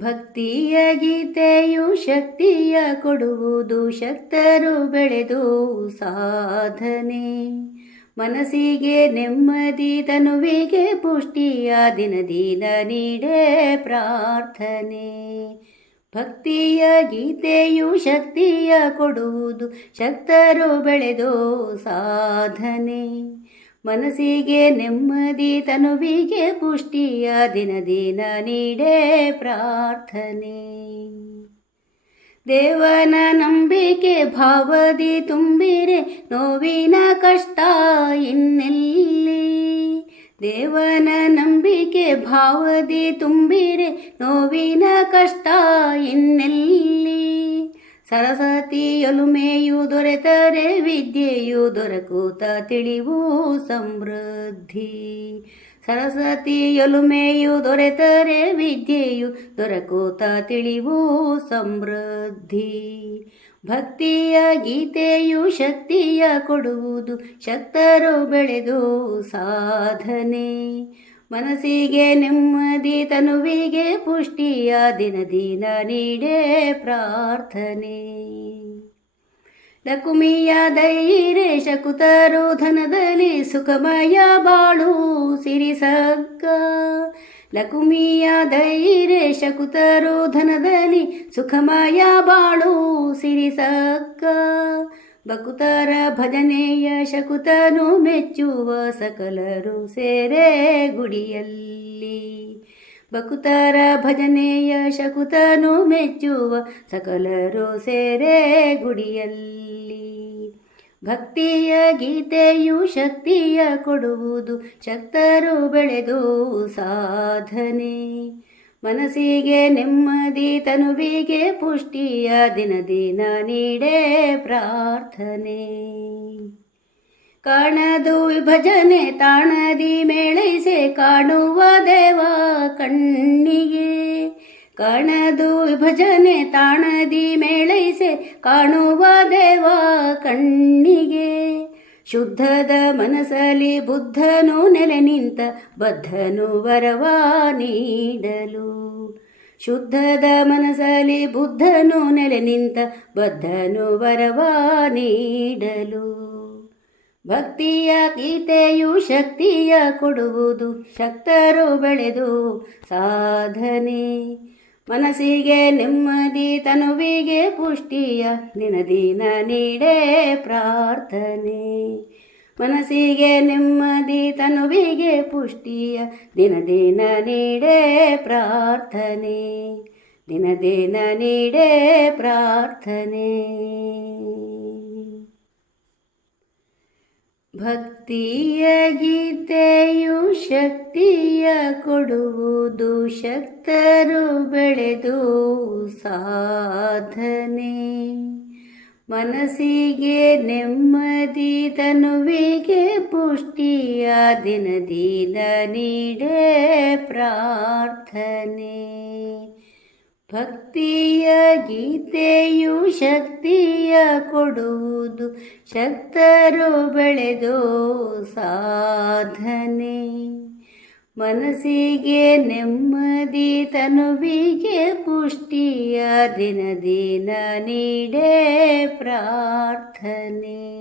ಭಕ್ತಿಯ ಗೀತೆಯು ಶಕ್ತಿಯ ಕೊಡುವುದು, ಶಕ್ತರು ಬೆಳೆದು ಸಾಧನೆ. ಮನಸ್ಸಿಗೆ ನೆಮ್ಮದಿ, ತನುವಿಗೆ ಪುಷ್ಟಿಯ ದಿನ ದಿನ ನೀಡೇ ಪ್ರಾರ್ಥನೆ. ಭಕ್ತಿಯ ಗೀತೆಯು ಶಕ್ತಿಯ ಕೊಡುವುದು, ಶಕ್ತರು ಬೆಳೆದು ಸಾಧನೆ. ಮನಸ್ಸಿಗೆ ನೆಮ್ಮದಿ, ತನುವಿಗೆ ಪುಷ್ಟಿಯ ದಿನ ದಿನ ನೀಡೇ ಪ್ರಾರ್ಥನೆ. ದೇವನ ನಂಬಿಕೆ ಭಾವದಿ ತುಂಬಿರೆ, ನೋವಿನ ಕಷ್ಟ ಇನ್ನೆಲ್ಲಿ. ದೇವನ ನಂಬಿಕೆ ಭಾವದಿ ತುಂಬಿರೆ, ನೋವಿನ ಕಷ್ಟ ಇನ್ನೆಲ್ಲಿ. ಸರಸ್ವತಿಯೊಲುಮೆಯು ದೊರೆತರೆ, ವಿದ್ಯೆಯು ದೊರಕುತ್ತ ತಿಳಿವು ಸಮೃದ್ಧಿ. ಸರಸ್ವತಿಯೊಲುಮೆಯು ದೊರೆತರೆ, ವಿದ್ಯೆಯು ದೊರಕುತ್ತ ತಿಳಿವು ಸಮೃದ್ಧಿ. ಭಕ್ತಿಯ ಗೀತೆಯು ಶಕ್ತಿಯ ಕೊಡುವುದು, ಶಕ್ತರು ಬೆಳೆದು ಸಾಧನೆ. ಮನಸ್ಸಿಗೆ ನೆಮ್ಮದಿ, ತನುವಿಗೆ ಪುಷ್ಟಿಯ ದಿನ ದಿನ ನೀಡೇ ಪ್ರಾರ್ಥನೆ. ಲಕುಮಿಯ ಧೈರ್ಯ ಶಕುತರು ಧನದಲ್ಲಿ, ಸುಖಮಯ ಬಾಳು ಸಿರಿಸಗ್ಗ. ಲಕುಮಿಯ ಧೈರ್ಯ ಶಕುತರು ಧನದಲ್ಲಿ, ಸುಖಮಯ ಬಾಳು ಸಿರಿಸಗ್ಗ. ಭಕುತರ ಭಜನೆಯ ಶಕುತನು ಮೆಚ್ಚುವ, ಸಕಲರು ಸೇರೆ ಗುಡಿಯಲ್ಲಿ. ಭಕುತರ ಭಜನೆಯ ಶಕುತನು ಮೆಚ್ಚುವ, ಸಕಲರು ಸೇರೆ ಗುಡಿಯಲ್ಲಿ. ಭಕ್ತಿಯ ಗೀತೆಯು ಶಕ್ತಿಯ ಕೊಡುವುದು, ಶಕ್ತರು ಬೆಳೆದು ಸಾಧನೆ. ಮನಸ್ಸಿಗೆ ನೆಮ್ಮದಿ, ತನುವಿಗೆ ಪುಷ್ಟಿಯ ದಿನ ದಿನ ನೀಡೇ ಪ್ರಾರ್ಥನೆ. ಕಾಣದು ವಿಭಜನೆ ತಾಣದಿ ಮೇಳೈಸೆ, ಕಾಣುವ ದೇವ ಕಣ್ಣಿಗೆ. ಕಾಣದು ವಿಭಜನೆ ತಾಣದಿ ಮೇಳೈಸೆ, ಕಾಣುವ ದೇವ ಕಣ್ಣಿಗೆ. ಶುದ್ಧದ ಮನಸ್ಸಲ್ಲಿ ಬುದ್ಧನು ನೆಲೆ ನಿಂತ, ಬದ್ಧನು ವರವ ನೀಡಲು. ಶುದ್ಧದ ಮನಸ್ಸಲ್ಲಿ ಬುದ್ಧನು ನೆಲೆ ನಿಂತ, ಬದ್ಧನು ವರವ ನೀಡಲು. ಭಕ್ತಿಯ ಗೀತೆಯು ಶಕ್ತಿಯ ಕೊಡುವುದು, ಶಕ್ತರು ಬೆಳೆದು ಸಾಧನೆ. ಮನಸ್ಸಿಗೆ ನೆಮ್ಮದಿ, ತನುವಿಗೆ ಪುಷ್ಟಿಯ ದಿನ ದಿನ ನೀಡೇ ಪ್ರಾರ್ಥನೆ. ಮನಸ್ಸಿಗೆ ನೆಮ್ಮದಿ, ತನುವಿಗೆ ಪುಷ್ಟಿಯ ದಿನ ದಿನ ನೀಡೇ ಪ್ರಾರ್ಥನೆ. ದಿನ ದಿನ ನೀಡೇ ಪ್ರಾರ್ಥನೆ. ಭಕ್ತಿಯ ಗೀತೆಯು ಶಕ್ತಿಯ ಕೊಡುವುದು, ಶಕ್ತರು ಬೆಳೆದು ಸಾಧನೆ. ಮನಸ್ಸಿಗೆ ನೆಮ್ಮದಿ, ತನುವಿಗೆ ಪುಷ್ಟಿಯ ದಿನ ದಿನ ನೀಡೇ ಪ್ರಾರ್ಥನೆ. ಭಕ್ತಿಯ ಗೀತೆಯು ಶಕ್ತಿಯ ಕೊಡುವುದು, ಶಕ್ತರು ಬೆಳೆದು ಸಾಧನೆ. ಮನಸ್ಸಿಗೆ ನೆಮ್ಮದಿ, ತನುವಿಗೆ ಪುಷ್ಟಿಯ ದಿನ ದಿನ ನೀಡೇ ಪ್ರಾರ್ಥನೆ.